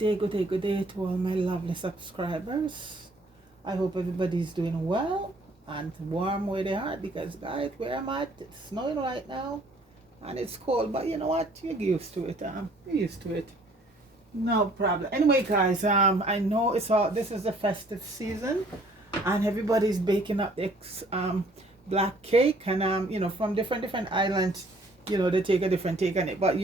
good day to all my lovely subscribers. I hope everybody's doing well and warm where they are because, guys, where I'm at, it's snowing right now and it's cold, but you know what? You're used to it. You're used to it. No problem. Anyway, guys, I know this is the festive season and everybody's baking up this black cake and from different islands, they take a different take on it. But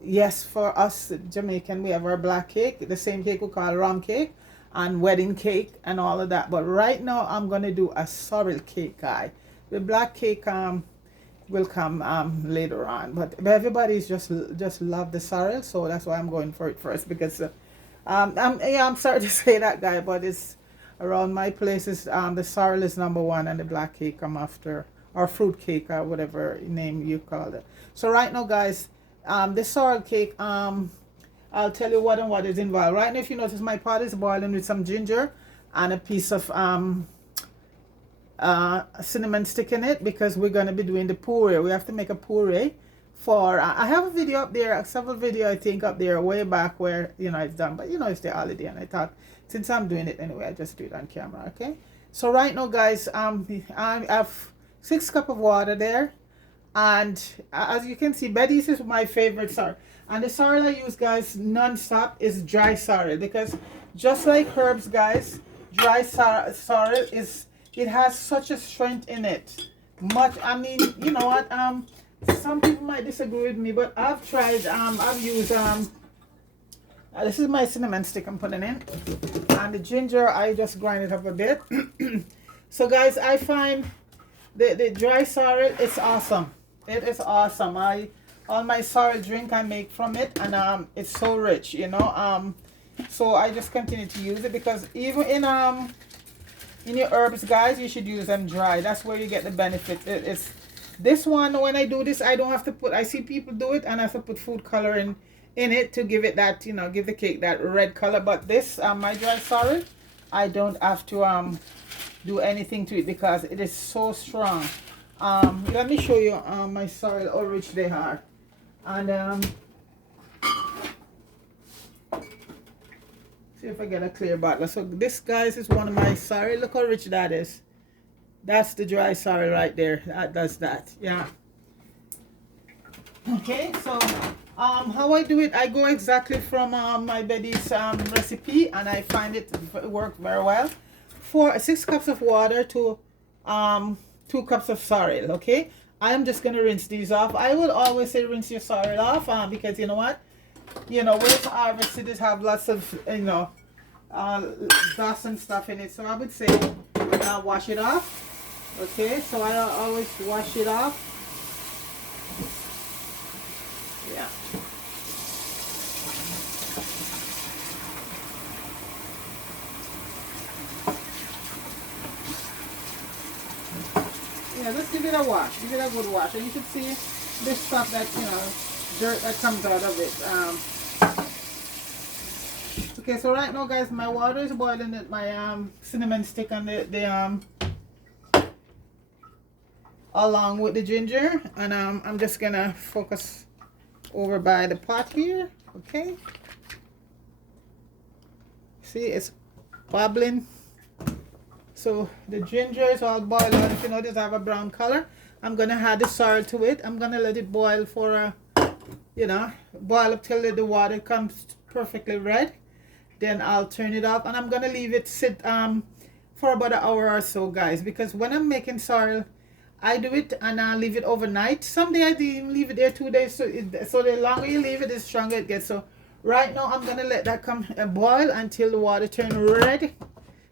yes, for us Jamaican, we have our black cake, the same cake we call rum cake and wedding cake and all of that. But right now I'm gonna do a sorrel cake, guy. The black cake will come later on, but everybody's just love the sorrel, so that's why I'm going for it first because I'm sorry to say that, guy, but it's around my places the sorrel is number one and the black cake come after, or fruit cake or whatever name you call it. So right now, guys, the sorrel cake, I'll tell you what is involved. Right now, if you notice, my pot is boiling with some ginger and a piece of cinnamon stick in it because we're going to be doing the puree. We have to make a puree for, I have a video up there, several video I think up there way back where, it's done, but it's the holiday and I thought since I'm doing it anyway, I just do it on camera, okay? So right now, guys, I have 6 cups of water there. And as you can see, Betty's is my favorite sorrel. And the sorrel I use, guys, non-stop is dry sorrel because just like herbs, guys, dry sorrel it has such a strength in it. I mean, you know what? Some people might disagree with me, but I've tried. I've used this is my cinnamon stick I'm putting in, and the ginger I just grind it up a bit. So, guys, I find the dry sorrel, it's awesome. It is awesome. All my sorrel drink I make from it, and it's so rich, so I just continue to use it because even in your herbs, guys, you should use them dry. That's where you get the benefit. It's this one, when I do this, I don't have to put, I see people do it and I have to put food coloring in it to give it that, give the cake that red color. But this my dry sorrel, I don't have to do anything to it because it is so strong. Let me show you my sorrel, how rich they are. And see if I get a clear bottle. So this, guys, is one of my sorrel. Look how rich that is. That's the dry sorrel right there. That does that. Yeah. Okay, so how I do it, I go exactly from my Betty's recipe, and I find it work very well. 6 cups of water to 2 cups of sorrel. Okay, I'm just gonna rinse these off. I will always say rinse your sorrel off because you know what, where it's harvested, it have lots of dust and stuff in it. So I would say wash it off. Okay, so I always wash it off. Yeah. Yeah, just give it a wash. Give it a good wash. And you should see this stuff that, dirt that comes out of it. Okay, so right now, guys, my water is boiling at my cinnamon stick and the along with the ginger. And I'm just gonna focus over by the pot here. Okay. See, it's bubbling. So the ginger is all boiled. If you notice, I have a brown color. I'm gonna add the sorrel to it. I'm gonna let it boil for boil up till the water comes perfectly red. Then I'll turn it off and I'm gonna leave it sit for about an hour or so, guys, because when I'm making sorrel, I do it and I leave it overnight. Someday I even leave it there 2 days, so the longer you leave it, the stronger it gets. So right now I'm gonna let that come boil until the water turns red.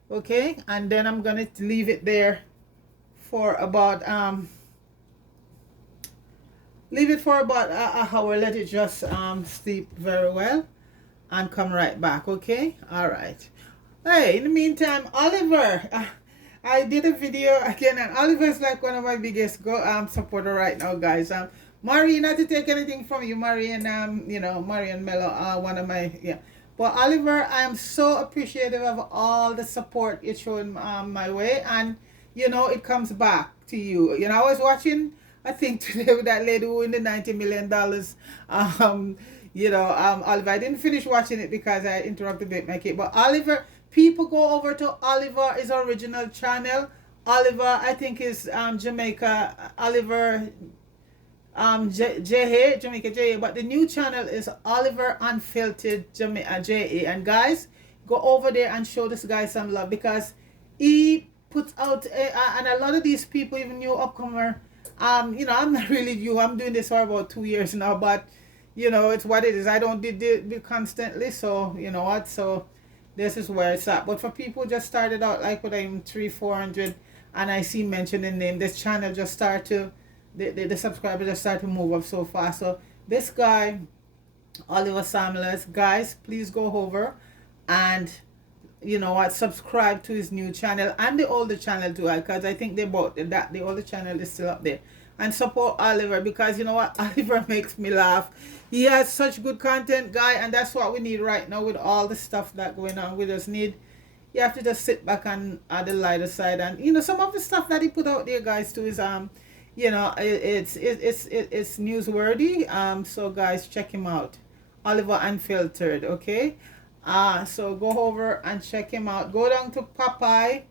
Okay, and then I'm gonna leave it there for about leave it for about an hour. Let it just steep very well and come right back. Okay, all right. Hey, in the meantime, Oliver, I did a video again, and Oliver is like one of my biggest supporter right now, guys. Marie, not to take anything from you, Marie, and Marie and Mello, one of my, yeah. But Oliver, I am so appreciative of all the support you're showing my way, and it comes back to you. I was watching I think today with that lady who won the $90 million. Oliver. I didn't finish watching it because I interrupted my kid. But Oliver, people go over to Oliver, his original channel. Oliver, I think is Jamaica. Oliver Jamaica J, but the new channel is Oliver Unfiltered Jamaica J. And guys, go over there and show this guy some love, because he puts out and a lot of these people, even new upcomer, I'm not really new. I'm doing this for about 2 years now, but it's what it is. I don't did it constantly, so you know what, so this is where it's at. But for people who just started out like with I'm 300-400, and I see mentioning name, this channel just start to the subscribers just start to move up so fast. So this guy, Oliver Samlers, guys, please go over and subscribe to his new channel and the older channel too, because I think they both that the older channel is still up there. And support Oliver, because you know what, Oliver makes me laugh. He has such good content, guy, and that's what we need right now with all the stuff that going on. We just need, you have to just sit back on the lighter side. And some of the stuff that he put out there, guys, too, is it's newsworthy. So guys, check him out, Oliver Unfiltered. Okay, so go over and check him out. Go down to Popeye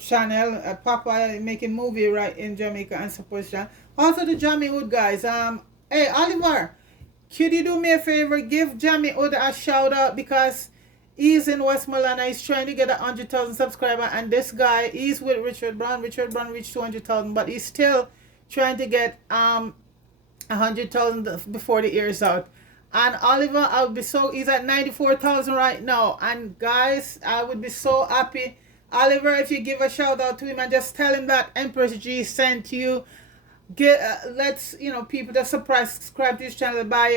channel. Popeye making movie right in Jamaica, and support channel. Also the Jamie Wood guys. Hey Oliver, could you do me a favor? Give Jamie Wood a shout out, because he's in Westmoreland and he's trying to get 100,000 subscribers. And this guy, he's with Richard Brown. Richard Brown reached 200,000, but he's still trying to get 100,000 before the year's out. And Oliver, he's at 94,000 right now. And guys, I would be so happy, Oliver, if you give a shout out to him and just tell him that Empress G sent you. Let's people just subscribe to his channel by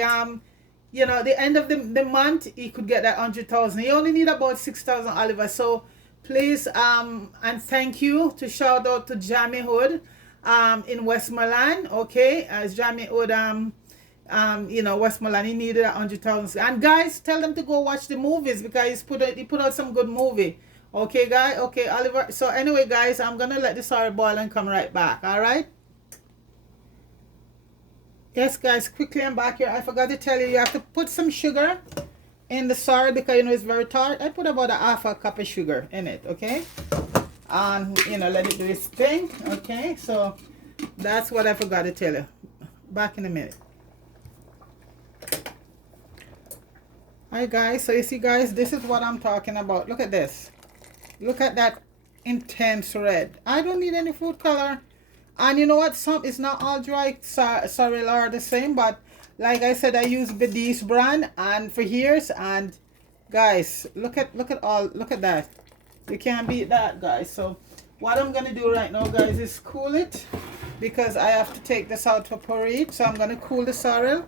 the end of the month. He could get that 100,000. He only need about 6,000, Oliver. So please and thank you to shout out to Jamie Hood in Westmoreland. Okay, as Jamie Hood Westmoreland, he needed 100,000. And guys, tell them to go watch the movies, because he put out some good movie. Okay, guys. Okay, Oliver. So anyway, guys, I'm gonna let the sorrel boil and come right back. All right. Yes, guys. Quickly, I'm back here. I forgot to tell you, you have to put some sugar in the sorrel, because it's very tart. I put about a half a cup of sugar in it. Okay. And let it do its thing. Okay. So that's what I forgot to tell you. Back in a minute. Hi guys. So you see, guys, this is what I'm talking about. Look at this. Look at that intense red. I don't need any food color. And you know what? It's not all dry sorrel are the same, but like I said, I use Bedi's brand and for years. And guys, look at that. You can't beat that, guys. So what I'm gonna do right now, guys, is cool it, because I have to take this out for Puree. So I'm gonna cool the sorrel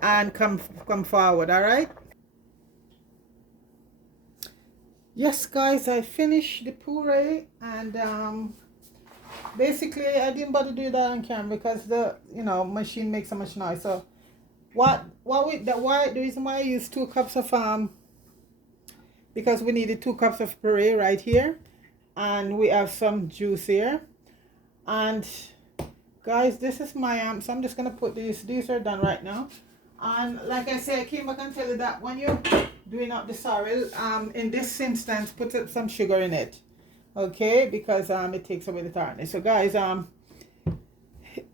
and come forward. All right. Yes, guys, I finished the puree, and basically I didn't bother to do that on camera because the machine makes so much noise. So the reason why I used 2 cups of because we needed 2 cups of puree right here, and we have some juice here. And guys, this is my so I'm just gonna put these are done right now. And like I said, I came back and tell you that when you're doing up the sorrel, in this instance, put some sugar in it, okay, because it takes away the tartness. So guys,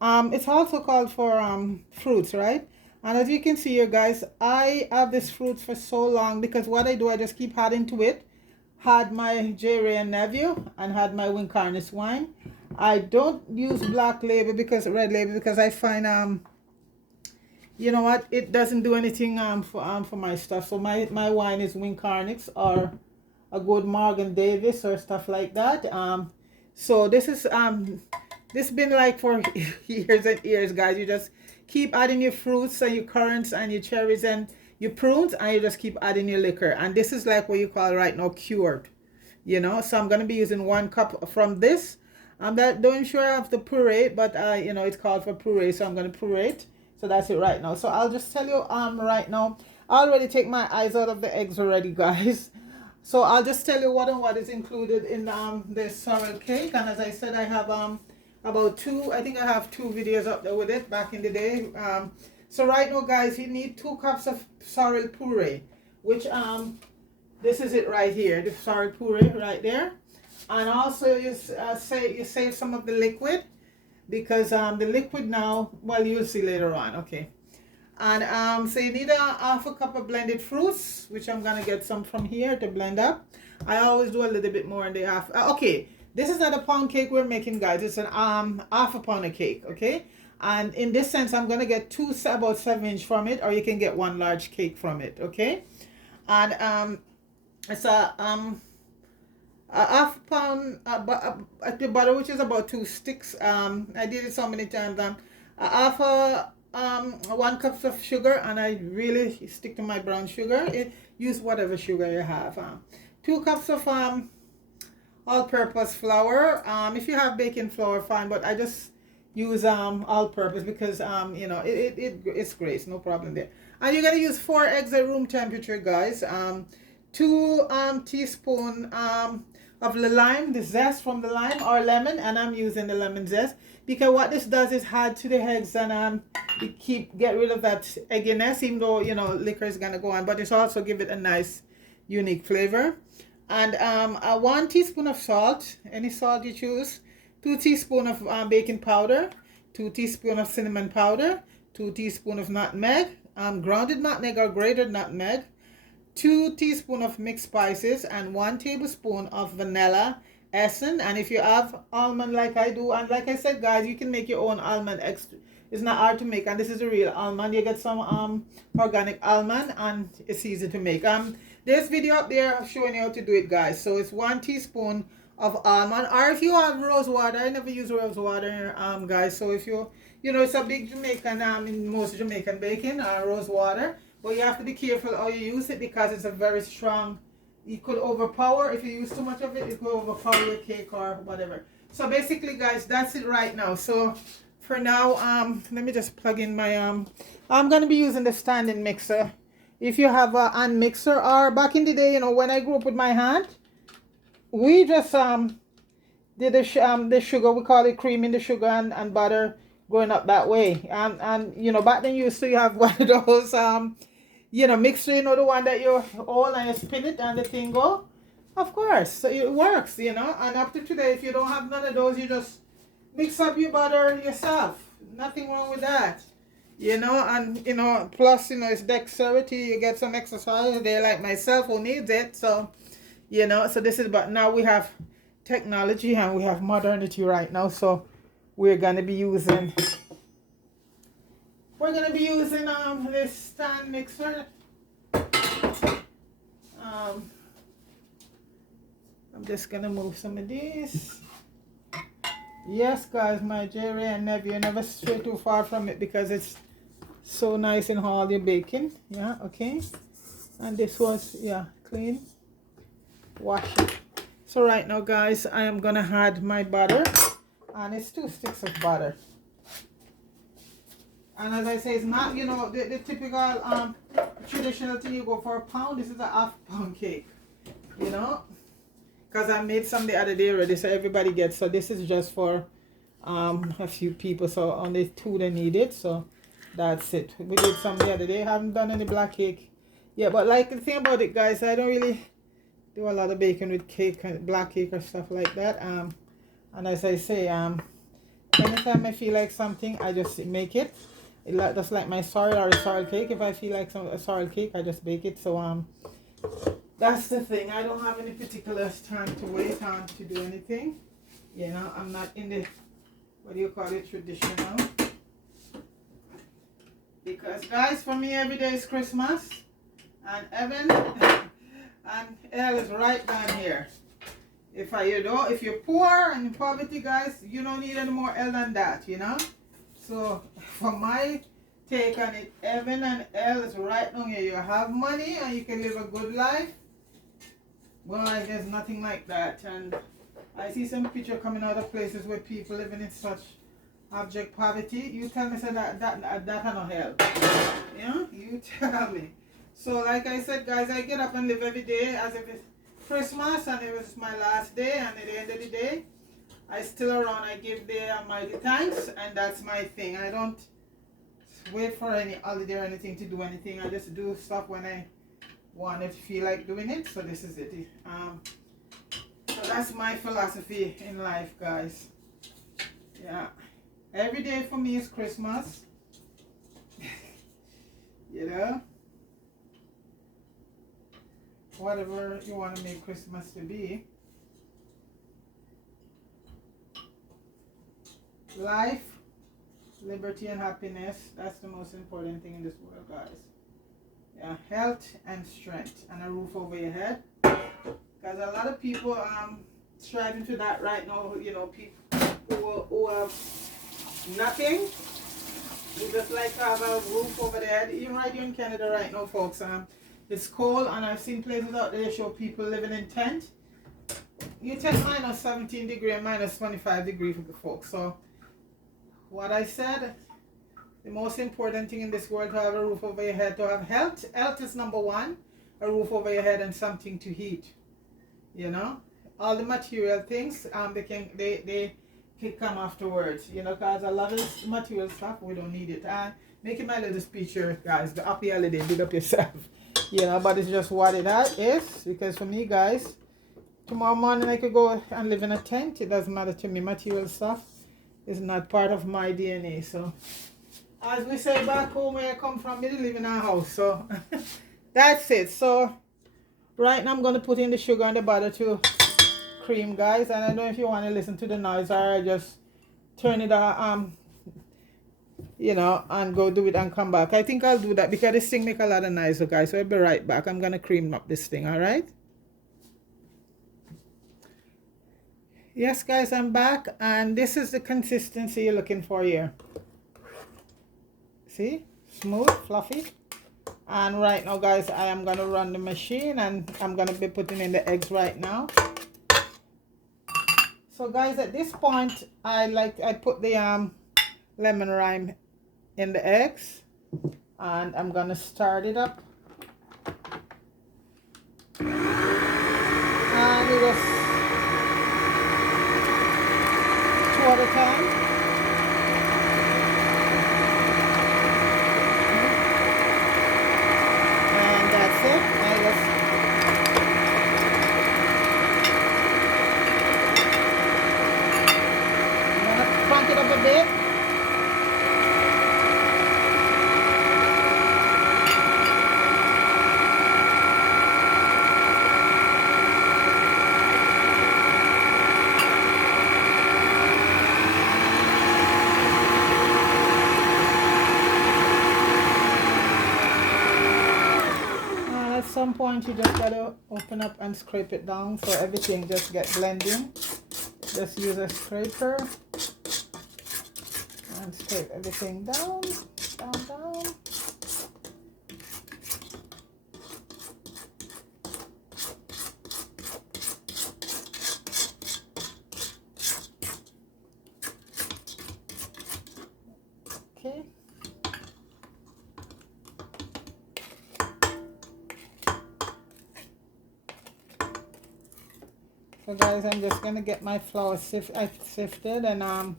it's also called for fruits, right? And as you can see here, guys, I have this fruits for so long, because what I do, I just keep adding to it. Had my J. Ray and Nephew, and had my Wincarnis wine. I don't use red label because I find you know what, it doesn't do anything for my stuff. So my wine is Wincarnis or a good Morgan Davis or stuff like that. So this is this been like for years and years, guys. You just keep adding your fruits and your currants and your cherries and your prunes, and you just keep adding your liquor. And this is like what you call right now cured, so I'm gonna be using 1 cup from this. I'm not doing sure I have the puree, but it's called for puree, so I'm gonna puree it. So that's it right now. So I'll just tell you right now, I already take my eyes out of the eggs already, guys. So I'll just tell you what is included in this sorrel cake. And as I said, I have a about two. I think I have 2 videos up there with it back in the day. So right now, guys, you need 2 cups of sorrel puree, which this is it right here, the sorrel puree right there. And also you save some of the liquid, because the liquid now, well, you'll see later on. Okay. And so you need a half a cup of blended fruits, which I'm gonna get some from here to blend up. I always do a little bit more in the half. Okay, this is not a pound cake we're making, guys. It's an half a pound of cake. Okay, and in this sense, I'm gonna get 2 about 7-inch from it, or you can get 1 large cake from it. Okay, and it's a half a pound at the butter, which is about 2 sticks. I did it so many times. A half a 1 cup of sugar, and I really stick to my brown sugar. Use whatever sugar you have. 2 cups of all-purpose flour. If you have baking flour, fine, but I just use all-purpose because you know, it's great. It's no problem there. And you're gonna use 4 eggs at room temperature, guys. 2 teaspoon of the lime, the zest from the lime or lemon, and I'm using the lemon zest because what this does is add to the eggs, and get rid of that egginess, even though, you know, liquor is gonna go on, but it's also give it a nice unique flavor. And 1 teaspoon of salt, any salt you choose, 2 teaspoon of baking powder, 2 teaspoon of cinnamon powder, 2 teaspoon of nutmeg, grounded nutmeg or grated nutmeg, 2 teaspoon of mixed spices, and 1 tablespoon of vanilla essence. And if you have almond like I do, and like I said, guys, you can make your own almond extra. It's not hard to make, and this is a real almond. You get some organic almond, and it's easy to make. There's video up there showing you how to do it, guys. So it's 1 teaspoon of almond, or if you have rose water. I never use rose water, guys. So if you know, it's a big Jamaican in most Jamaican baking, rose water. But you have to be careful how you use it, because it's a very strong. It could overpower, if you use too much of it, it could overpower your cake or whatever. So basically, guys, that's it right now. So for now, let me just plug in my I'm gonna be using the standing mixer. If you have a hand mixer, or back in the day, you know, when I grew up with my hand, we just did the sugar, we call it cream in the sugar and butter going up that way. And you know, back then you used to have one of those you know, mixer, you know, the one that you hold and you spin it and the thing go. Of course, so it works, you know. And up to today, if you don't have none of those, you just mix up your butter yourself. Nothing wrong with that, you know. And you know, plus, you know, it's dexterity. You get some exercise there, like myself, who needs it. So, you know, so this is, but now we have technology and we have modernity right now. So we're gonna be using this stand mixer. I'm just gonna move some of these. Yes, guys, my Jerry and nephew, you never stray too far from it because it's so nice in all your baking. Yeah, okay. And this was, yeah, clean. Wash it. So right now, guys, I am gonna add my butter, and it's 2 sticks of butter. And as I say, it's not, you know, the typical traditional thing you go for a pound. This is a half-pound cake, you know, because I made some the other day already, so everybody gets. So this is just for a few people, so only 2 they need it. So that's it. We did some the other day. Haven't done any black cake yet, but like the thing about it, guys, I don't really do a lot of baking with cake and black cake or stuff like that. And as I say, anytime I feel like something, I just make it. Just like my sorrel or a sorrel cake. If I feel like a sorrel cake, I just bake it. So that's the thing. I don't have any particular time to wait on to do anything. You know, I'm not in the, what do you call it, traditional. Because guys, for me every day is Christmas, and heaven and hell is right down here. If you're poor and in poverty, guys, you don't need any more hell than that, you know. So for my take on it, heaven and hell is right down here. You have money and you can live a good life. Boy, there's nothing like that. And I see some picture coming out of places where people living in such abject poverty. You tell me, say that no hell. Yeah, you tell me. So like I said, guys, I get up and live every day as if it's Christmas and it was my last day, and at the end of the day, I still around, I give the Almighty thanks, and that's my thing. I don't wait for any holiday or anything to do anything. I just do stuff when I want to feel like doing it. So this is it. So that's my philosophy in life, guys. Yeah, every day for me is Christmas. You know, whatever you want to make Christmas to be. Life, liberty, and happiness. That's the most important thing in this world, guys. Yeah, health and strength, and a roof over your head. Because a lot of people striving to that right now. You know, people who have nothing, who just like to have a roof over their head. Even right here in Canada right now, folks. It's cold, and I've seen places out there show people living in tent. You take minus 17 degree and minus 25 degree for the folks. So what I said, the most important thing in this world, to have a roof over your head, to have health. Health is number one. A roof over your head and something to eat. You know, all the material things, they can come afterwards. You know, because a lot of this material stuff, we don't need it. And making my little speech here, guys. The happy holiday, big up yourself. You know, but it's just what it is. Because for me, guys, tomorrow morning I could go and live in a tent. It doesn't matter to me. Material stuff is not part of my DNA. So, as we say back home where I come from, we live in a house. So, that's it. So, right now I'm going to put in the sugar and the butter to cream, guys. And I don't know if you want to listen to the noise, or just turn it you know, and go do it and come back. I think I'll do that because this thing make a lot of noise, guys. So I'll be right back. I'm going to cream up this thing, all right? Yes, guys, I'm back, and this is the consistency you're looking for here. See? Smooth, fluffy. And right now, guys, I am going to run the machine, and I'm going to be putting in the eggs right now. So, guys, at this point, I put the lemon rind in the eggs, and I'm going to start it up. And we just at a time. And that's it. I just crank it up a bit. At some point you just gotta open up and scrape it down so everything just get blending. Just use a scraper and scrape everything down. Okay. So guys, I'm just gonna get my flour sifted, and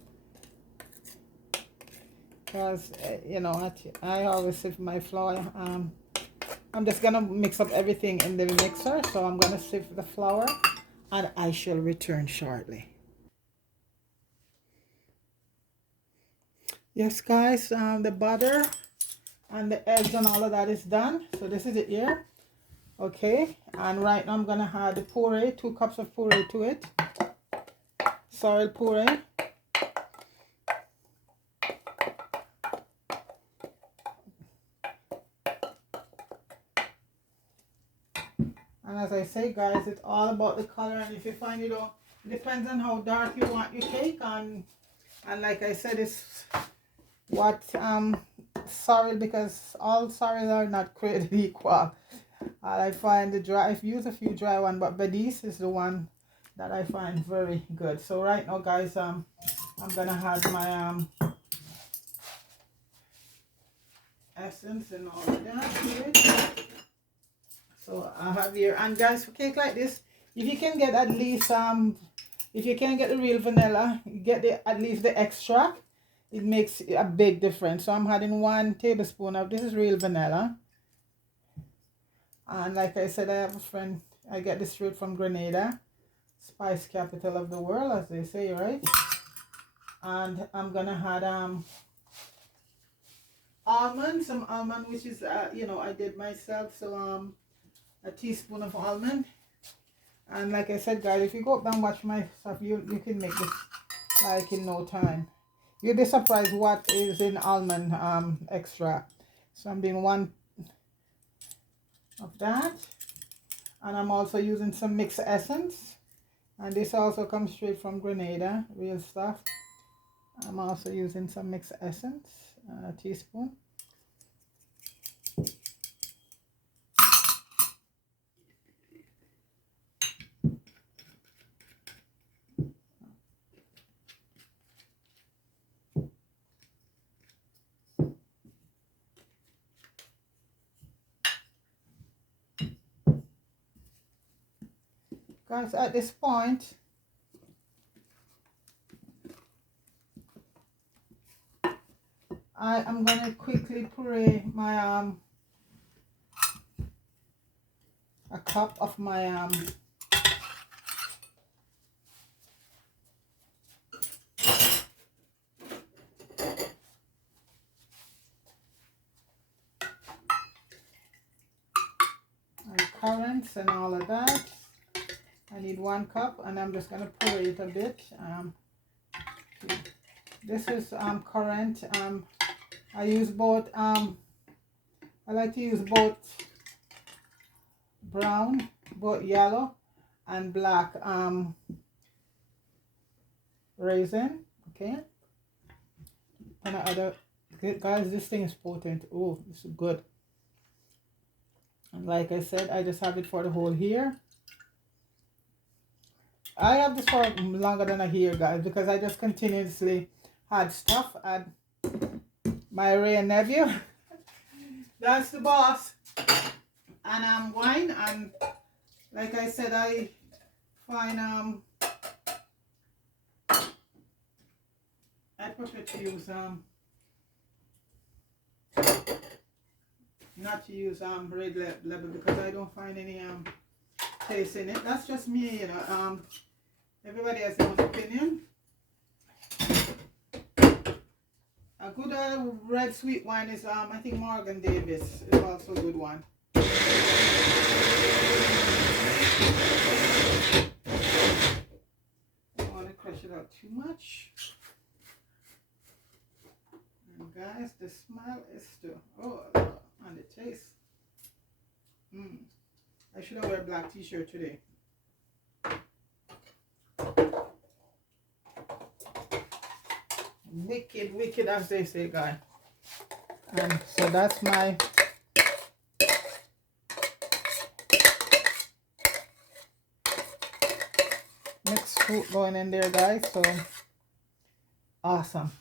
because you know I always sift my flour. I'm just gonna mix up everything in the mixer. So I'm gonna sift the flour, and I shall return shortly. Yes, guys, the butter and the eggs and all of that is done. So this is it here. Okay, and right now I'm gonna add the puree, 2 cups of puree to it. Sorrel puree. And as I say, guys, it's all about the color. And if you find it depends on how dark you want your cake. And like I said, it's what sorrel, because all sorrels are not created equal. I find the dry, I've used a few dry ones, but Badis is the one that I find very good. So right now, guys, I'm gonna add my essence and all of that to it. So I have here, and guys, for cake like this, if you can get at least If you can't get the real vanilla, get the at least the extract. It makes a big difference. So I'm adding 1 tablespoon of this is real vanilla. And like I said, I have a friend, I get this straight from Grenada, spice capital of the world, as they say, right? And I'm gonna add almond, some almond, which is you know, I did myself. So a teaspoon of almond. And like I said, guys, if you go up and watch my stuff, you can make this like in no time. You'll be surprised what is in almond extract. So I'm doing 1 of that, and I'm also using some mixed essence, and this also comes straight from Grenada, real stuff. I'm also using some mixed essence, a teaspoon. Guys, at this point, I am going to quickly puree my a cup of my currants and all of that. I need 1 cup, and I'm just going to puree it a bit. This is currant. I use both. I like to use both brown, both yellow and black raisin. Okay. And other guys, this thing is potent. Oh, this is good. And like I said, I just have it for the whole year. I have this for longer than a year, guys, because I just continuously had stuff at my Ray nephew. That's the boss. And wine, and like I said, I find I prefer to use not to use red label, because I don't find any taste in it. That's just me, you know. Everybody has their own opinion. A good red sweet wine is I think Morgan Davis is also a good one. I don't want to crush it out too much. And guys, the smell is still, oh, and the taste. I should have wear a black t-shirt today. Wicked, wicked, as they say, guys. So that's my mixed fruit going in there, guys. So awesome.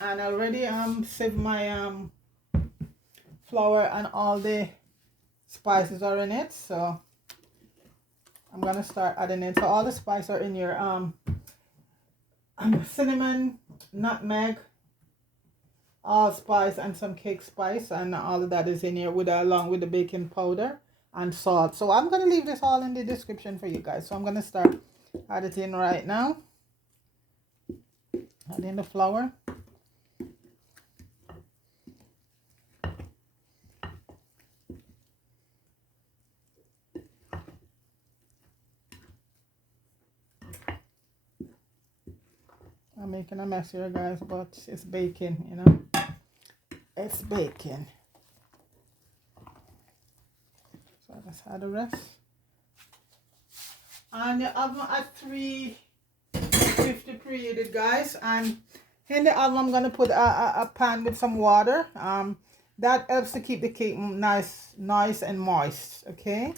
And already saved my flour, and all the spices are in it. So I'm gonna start adding it. So all the spices are in your cinnamon, nutmeg, allspice, and some cake spice, and all of that is in here with along with the baking powder and salt. So I'm gonna leave this all in the description for you guys. So I'm gonna start adding right now. Add in the flour. I'm making a mess here, guys, but it's baking, you know. It's baking. So let's add the rest. And the oven at 350 preheated, guys. And in the oven, I'm gonna put a pan with some water. That helps to keep the cake nice and moist. Okay.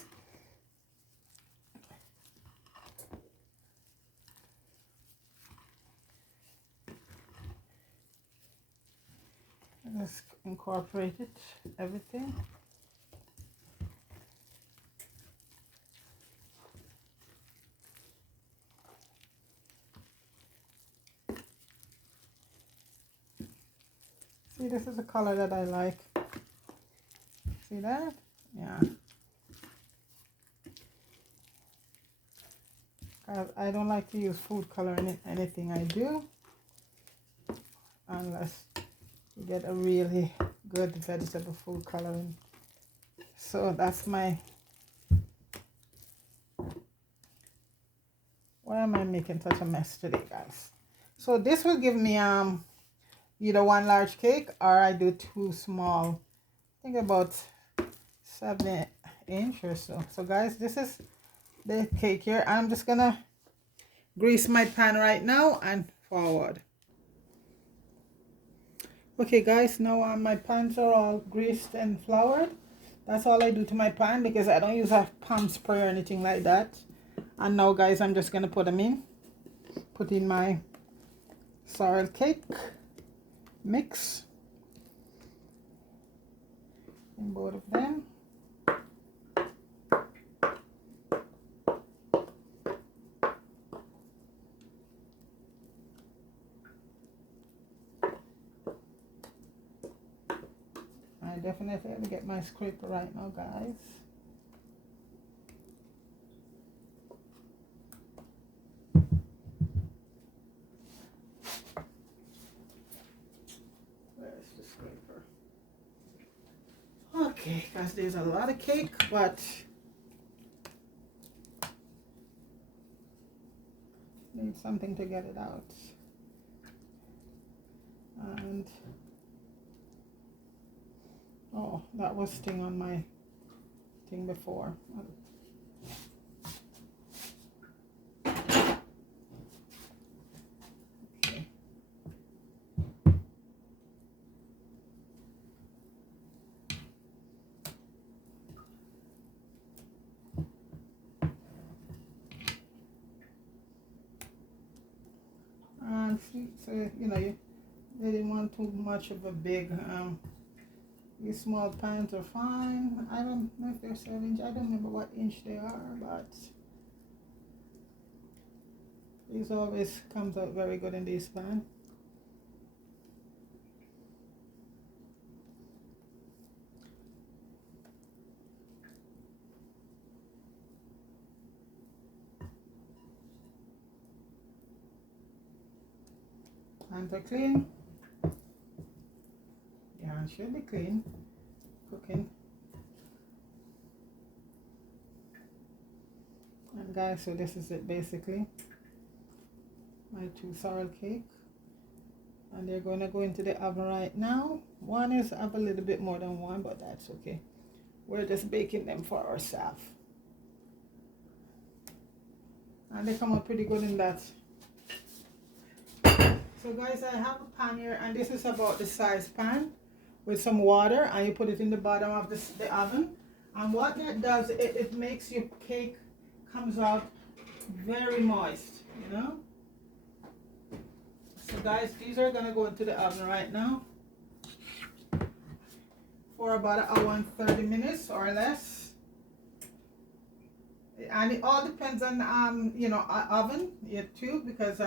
Let's incorporate it, everything. See, this is the color that I like. See that? Yeah. I don't like to use food color in anything I do, unless you get a really good vegetable food coloring. So that's my, why am I making such a mess today, guys? So this will give me either one large cake, or I do two small, I think about 7" or so. So guys, this is the cake here. I'm just gonna grease my pan right now and forward. Okay guys, now my pans are all greased and floured. That's all I do to my pan, because I don't use a pan spray or anything like that. And now guys, I'm just gonna put them in. Put in my sorrel cake mix in both of them. I definitely have to get my scraper right now, guys. Where's the scraper? Okay, guys, there's a lot of cake, but need something to get it out. And oh, that was sting on my thing before. Okay. And see, so you know, you didn't want too much of a big these small pans are fine. I don't know if they're 7" I don't remember what inch they are, but these always comes out very good in this pan. Hands are clean. Your hands should be clean. Cooking. And guys, so this is it basically. My 2 sorrel cake. And they're going to go into the oven right now. One is up a little bit more than one, but that's okay. We're just baking them for ourselves. And they come out pretty good in that. So guys, I have a pan here, and this is about the size pan with some water, and you put it in the bottom of the oven. And what that does, it makes your cake comes out very moist, you know. So guys, these are gonna go into the oven right now for about 1 hour and 30 minutes or less. And it all depends on you know, oven too, because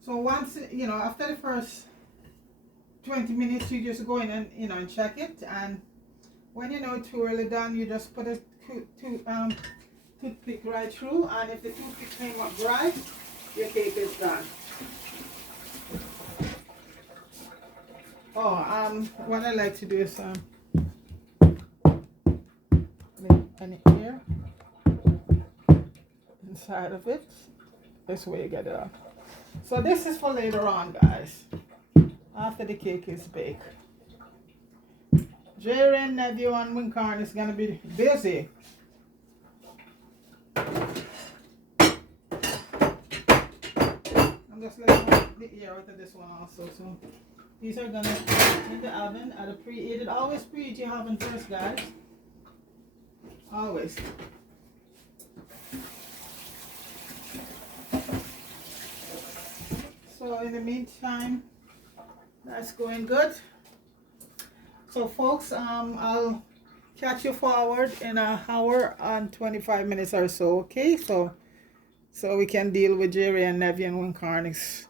so once, you know, after the first 20 minutes, you just go in and, you know, and check it, and when you know it's too early done, you just put a toothpick right through, and if the toothpick came up dry, your cake is done. Oh, what I like to do is any air inside of it. This way you get it off. So this is for later on, guys, after the cake is baked. Jerry and nephew and Wincarn is gonna be busy. I'm just letting the air out of this one also. So these are gonna in the oven at a preheated. Always preheat your oven first, guys. Always. So in the meantime, that's going good. So folks, I'll catch you forward in 1 hour and 25 minutes or so, okay? So we can deal with Jerry and Nevy and Wincarnix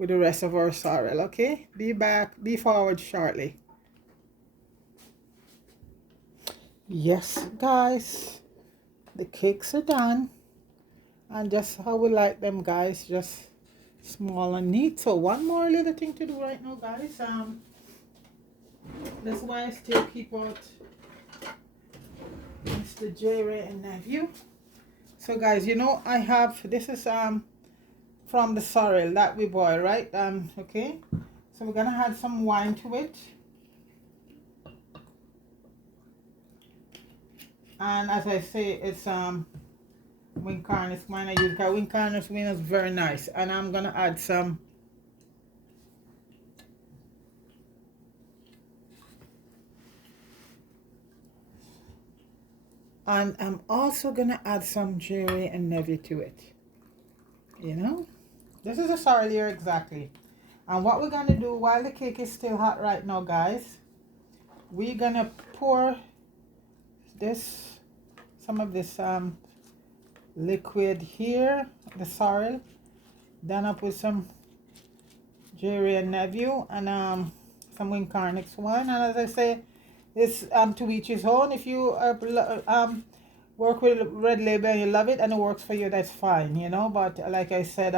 with the rest of our sorrel. Okay, be forward shortly. Yes, guys, the cakes are done, and just how we like them, guys, just small and neat. So one more little thing to do right now, guys. That's why I still keep out Mr. J-Ray and nephew. So guys, you know, I have, this is from the sorrel that we boil, right? Okay, so we're gonna add some wine to it, and as I say, it's wing carnish wine I use, because wing carnish wine is very nice. And I'm gonna add some and I'm also gonna add some J-Ray and Navy to it. You know, this is a sorrel here exactly. And what we're gonna do while the cake is still hot right now, guys, we're gonna pour some of this liquid here, the sorrel, done up with some J-Ray and nephew and some wing carnix wine. And as I say, it's to each his own. If you work with red label and you love it and it works for you, that's fine, you know. But like I said,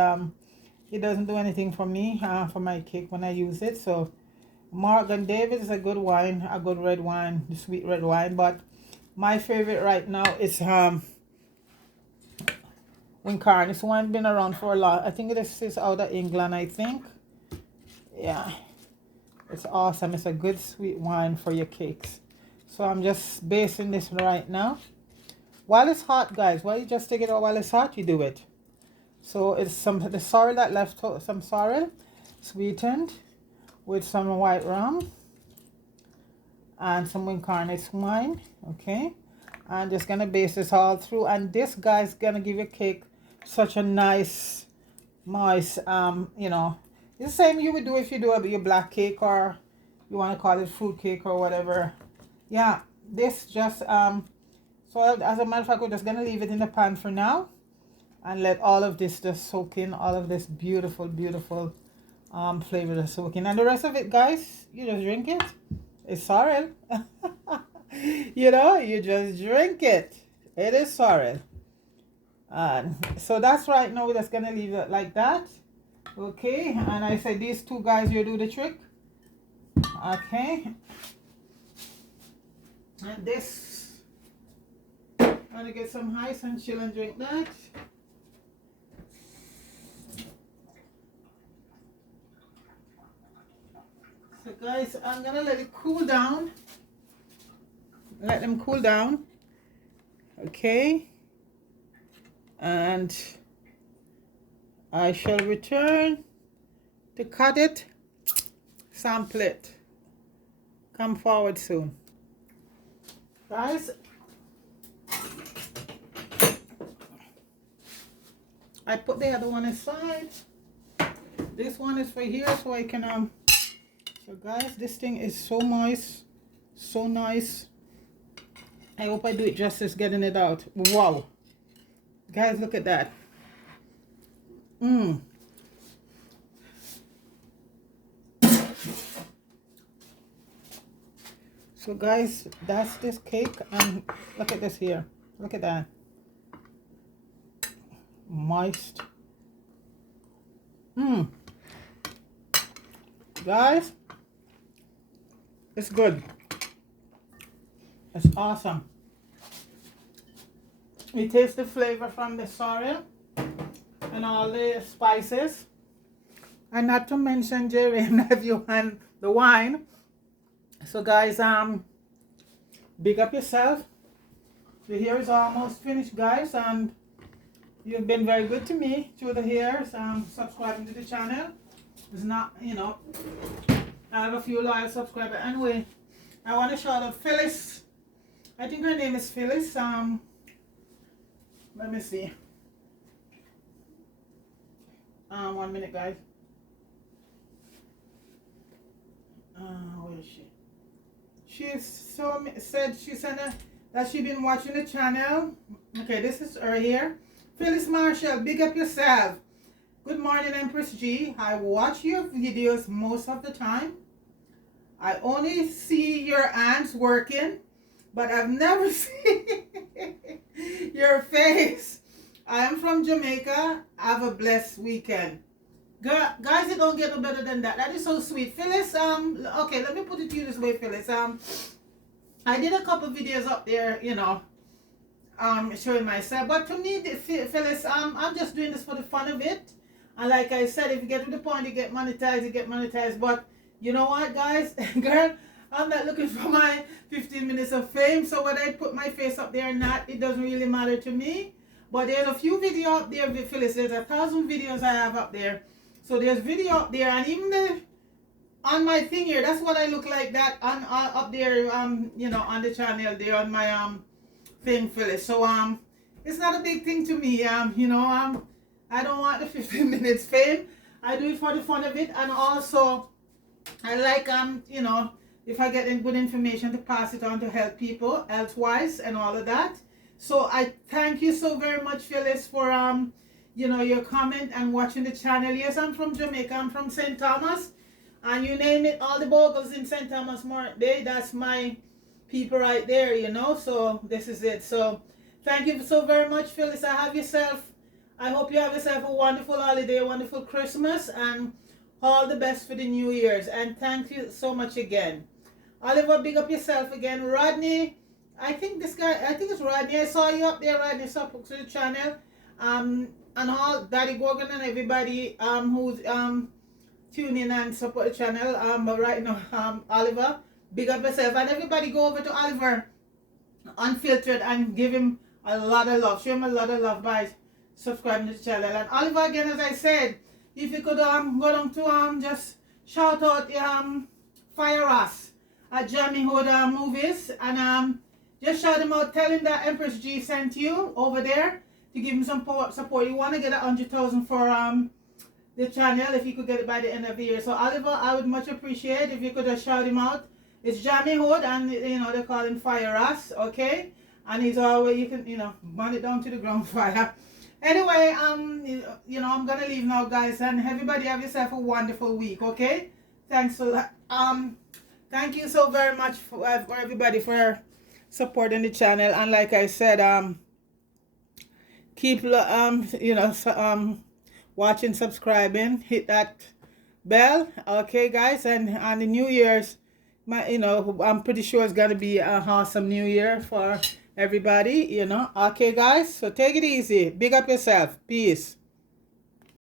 it doesn't do anything for me for my cake when I use it. So Morgan David is a good wine, a good red wine, the sweet red wine. But my favorite right now is wing carnix wine. Been around for a lot. I think this is out of England, I think. Yeah, it's awesome. It's a good sweet wine for your cakes. So I'm just basting this right now while it's hot, guys. While you just take it out while it's hot, you do it. So it's the sorrel that left, some sorrel sweetened with some white rum and some wing carnix wine. Okay, I'm just gonna base this all through, and this guy's gonna give your cake such a nice moist you know, it's the same you would do if you do your black cake, or you want to call it fruit cake or whatever. Yeah, this just so as a matter of fact, we're just gonna leave it in the pan for now and let all of this just soak in, all of this beautiful flavor just soak in. And the rest of it, guys, you just drink it. It's sorrel. You know, you just drink it. It is sorrel. And so that's right now, we're just gonna leave it like that. Okay, and I said these two guys here do the trick. Okay, and this, I'm gonna get some ice and chill and drink that. So guys, I'm gonna let it cool down. Let them cool down. Okay, and I shall return to cut it, sample it. Come forward soon, guys. I put the other one aside. This one is for here, so I can so guys, this thing is so moist, so nice. I hope I do it justice getting it out. Wow, guys, look at that. So guys, that's this cake, and look at this here. Look at that. Moist. Guys, it's good. It's awesome. We taste the flavor from the sorrel and all the spices, and not to mention Jerry and nephew and the wine. So guys, big up yourself. The hair is almost finished, guys, and you've been very good to me through the years. Subscribing to the channel. It's not, you know, I have a few loyal subscribers. Anyway, I want to shout out Phyllis. I think her name is Phyllis. Let me see. 1 minute, guys. Where is she? She said she said that she been watching the channel. Okay, this is her here. Phyllis Marshall, big up yourself. Good morning, Empress G. I watch your videos most of the time. I only see your hands working, but I've never seen your face. I am from Jamaica. Have a blessed weekend. Guys, it don't get no better than that. That is so sweet. Phyllis, okay, let me put it to you this way, Phyllis. I did a couple videos up there, you know, showing myself. But to me, Phyllis, I'm just doing this for the fun of it. And like I said, if you get to the point, you get monetized, you get monetized. But you know what, guys? Girl, I'm not looking for my 15 minutes of fame. So whether I put my face up there or not, it doesn't really matter to me. But there's a few videos up there, Phyllis. There's 1,000 videos I have up there. So there's video up there. And even the on my thing here, that's what I look like that on up there, you know, on the channel there on my thing, Phyllis. So it's not a big thing to me. You know, I don't want the 15 minutes fame. I do it for the fun of it, and also I like you know, if I get good information to pass it on to help people health-wise and all of that. So I thank you so very much, Phyllis, for you know, your comment and watching the channel. Yes, I'm from Jamaica. I'm from St. Thomas. And you name it, all the bogles in St. Thomas More Day, that's my people right there, you know. So this is it. So thank you so very much, Phyllis. I hope you have yourself a wonderful holiday, a wonderful Christmas, and all the best for the New Year's. And thank you so much again. Oliver, big up yourself again. Rodney, I think this guy, I think it's Rodney. I saw you up there, Rodney, support to the channel. And all Daddy Gorgon and everybody who's tune in and support the channel. But right now, Oliver, big up yourself, and everybody go over to Oliver Unfiltered and give him a lot of love. Show him a lot of love by subscribing to the channel. And Oliver, again, as I said, if you could go down to just shout out Fire Us at Jammy Hood Movies, and just shout him out, tell him that Empress G sent you over there to give him some support. You want to get 100,000 for the channel, if you could get it by the end of the year. So Oliver, I would much appreciate if you could just shout him out. It's Jammy Hood, and you know they call him Fire Us, okay? And he's always, you can, you know, burn it down to the ground fire. Anyway, you know, I'm gonna leave now, guys, and everybody have yourself a wonderful week, okay? Thanks a lot. Thank you so very much for everybody for supporting the channel, and like I said, keep you know, watching, subscribing, hit that bell, okay, guys. And on the New Year's, you know, I'm pretty sure it's gonna be an awesome New Year for everybody, you know. Okay, guys, so take it easy, big up yourself, peace.